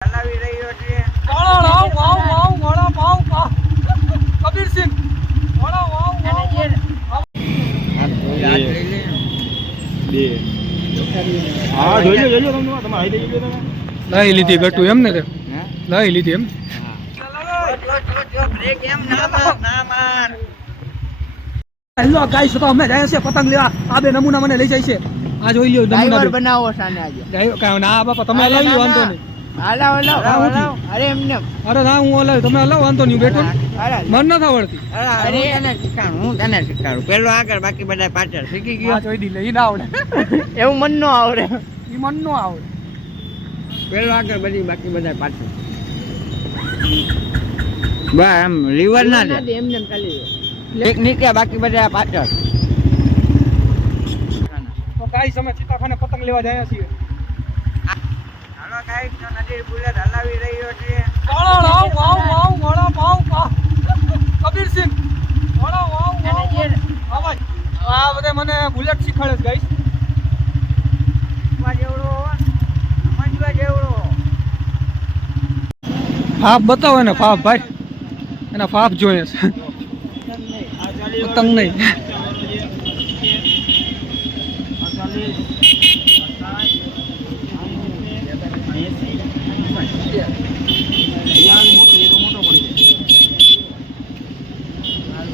ચલાવી રહ્યો છે. વાવ વાવ વાવ વાળો વાવ વાવ. કબીરસિંહ વાળો વાવ વાવ યાદ લઈ લે બે હા જોઈ લો જોઈ લો તમને તમે આવી જોઈ તમે. લઈ લીધી ગટુ એમ ને લઈ લીધી એમ. જો જો જો બ્રેક એમ ના માર ના માર હેલો ગાઈસ તો અમે જાય છે પતંગ લેવા. આ બે નમૂના મને લઈ જાય છે. આ જોઈ લ્યો નમૂના બનાવો સાને આજે. ના બાપા તમે લઈ લો વાંધો નહીં. હલાવ, હલાવ અરે એમને. અરે ના હું હલાવ તમે હલાવ વાંધો નહીં બેઠો ને. મન નથી આવડતી અરે તને શીખવાડું હું તને શીખવાડું પેલો આગળ બાકી બધા પાછળ. શીખી ગયો? જોઈ દી લે ના આવડે. એવું મન નો આવડે. એ મન નો આવડે. પેલો આગળ બધી બાકી બધા પાછળ. બસ આમ લીવર ના દે. એમને એક નીકળ્યા બાકી બધા પાછળ. તો ગાઈસ અમે ચિત્તાખાને પતંગ લેવા જાય છીએ હાલો ગાઈસ નદી બુલેટ હલાવી રહ્યો છે. વાળો વાવ વાવ વાવ વાળો વાવ વાવ. કબીરસિંહ વાળો વાવ વાવ આવાજ આ બધા મને બુલેટ શીખવાડે ગાઈસ ફાફ બતાવો ને ફાફ ભાઈ. એના ફાફ જોઈએ છે. પતંગ નહીં.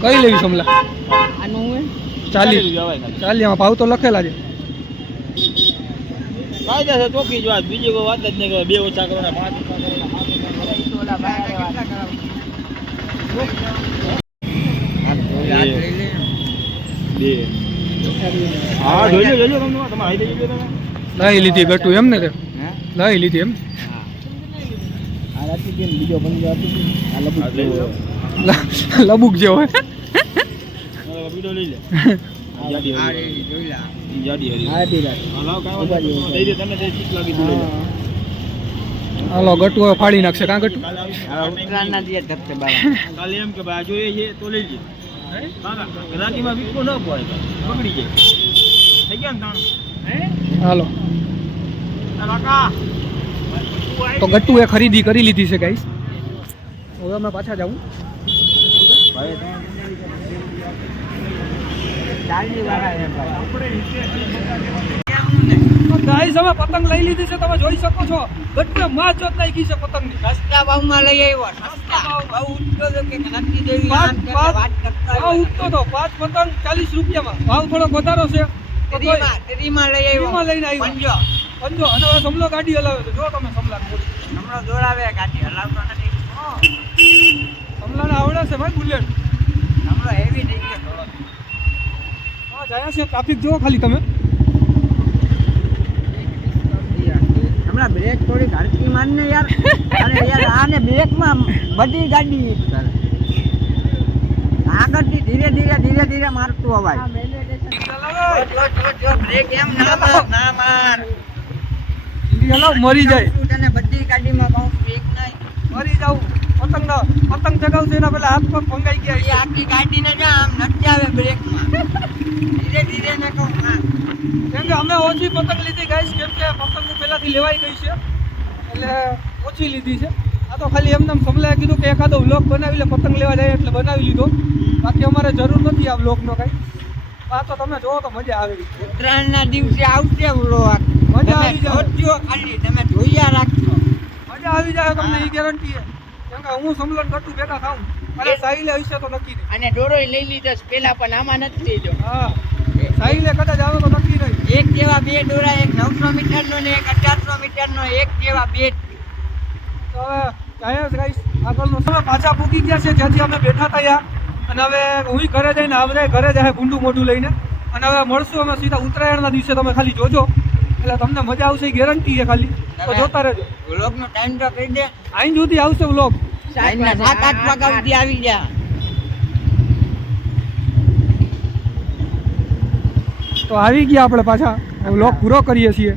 કઈ લેવી સમલા આનું ચાલી. ચાલી એમાં ભાવ તો લખેલા છે. કાયદા છે જ વાત. બીજી કોઈ વાત જ નહીં કરે બે ઓછા પાંચ તમે. લઈ લીધી ગટુ એમ ને તે લઈ લીધી એમ. લબુક જેવો. હાલો ગટુ ફાડી નાખશે. કાં ગટુ? કાલે આવી કાલે એમ કે ભાઈ જોઈએ છે તો લઈ લે. ગરાકીમાં વીકો ન પડે પકડી જાય. થઈ ગયા ને તાણ? હાલો. તો ગટ્ટુ એ ખરીદી કરી લીધી છે ગાઈસ. હવે અમે પાછા જાઉં. ગાઈસ પતંગ લઈ લીધી છે તમે જોઈ શકો છો. ગટને માં ચોત નાખી છે પતંગની. સસ્તા ભાવમાં લઈ આવ્યો સસ્તા. ભાવ ઉઠતો હતો કે નથી જોયું પાંચ ભાવ ઉઠતો હતો પાંચ પતંગ ચાલીસ રૂપિયામાં. ભાવ થોડો વધારો છે. ત્રીમાં લઈ આવ્યો. લઈને આવ્યો. પંજો. પંજો. અને હવે સમલો ગાડી હલાવે છે. જો તમે સમલા હમણાં દોડાવે ગાડી હલાવતો નથી. સમલાને આવડે છે ભાઈ બુલેટ. હમણાં હેવી થઈ ગયો થોડો જાય છે? ટ્રાફિક જુઓ ખાલી તમે. હમણાં બ્રેક થોડી હલકી માનને યાર. અને યાર આને બ્રેકમાં બધી ગાડી આગળથી ધીરે ધીરે ધીરે ધીરે મારતું અવાય બ્રેક એમ ના માર ના માર. મરી જાય. તને બધી ગાડીમાં કહું એક નહીં. મરી જાવ પતંગ પતંગ ચગાવશે એના પેલા હાથ પગ ભંગાઈ એ ગયા આખી ગાડીને ને આમ નથી આવે બ્રેકમાં ધીરે ધીરે ને કહું કેમ કે અમે ઓછી પતંગ લીધી ગાઈશ કેમ કે પતંગ પહેલાથી લેવાઈ ગઈ છે. એટલે ઓછી લીધી છે. આ તો ખાલી એમને એમ સમલાએ કીધું કે એકાદો વ્લોગ બનાવી લે પતંગ લેવા જાય એટલે બનાવી લીધો. બાકી અમારે જરૂર નથી આ વ્લોગનો કાંઈ. આ તો તમે જોવો તો મજા આવે. ઉત્તરાયણના દિવસે આવશે વ્લોગ. મજા આવી જાય. ખાલી તમે જોયા રાખજો. મજા આવી જાય તમને એ ગેરંટી છે. હું સમલન ગટુ ભેગા ખાઉં અરે સાહિલે હશે તો નક્કી નહીં. અને ડોરો લઈ લીધો પેલા પણ આમાં નથી લીધો હા. સાહિલે કદાચ આવે તો નક્કી નહીં. એક જેવા બે ડોરા એક નવસો મીટર નો ને એક અઢારસો મીટર નો એક જેવા બે. તો હવે ગાઈસ આગળનો સમય પાછા પૂકી ગયા છે જ્યાંથી અમે બેઠા હતા યાર અને હવે હું ઘરે જઈને આવરે ઘરે જાય ભૂંડું મોઢું લઈને. અને હવે મળશું અમે સીધા ઉત્તરાયણના દિવસે. તમે ખાલી જોજો. એટલે તમને મજા આવશે ગેરંટી છે ખાલી. તો જોતા રહેજો. વ્લોગ નો ટાઈમ તો કહી દે. આઈન સુધી આવશે વ્લોગ સાત આઠ વાગ્યા સુધી આવી જા તો આવી ગયા આપણે પાછા. વ્લોગ પૂરો કરીએ છીએ.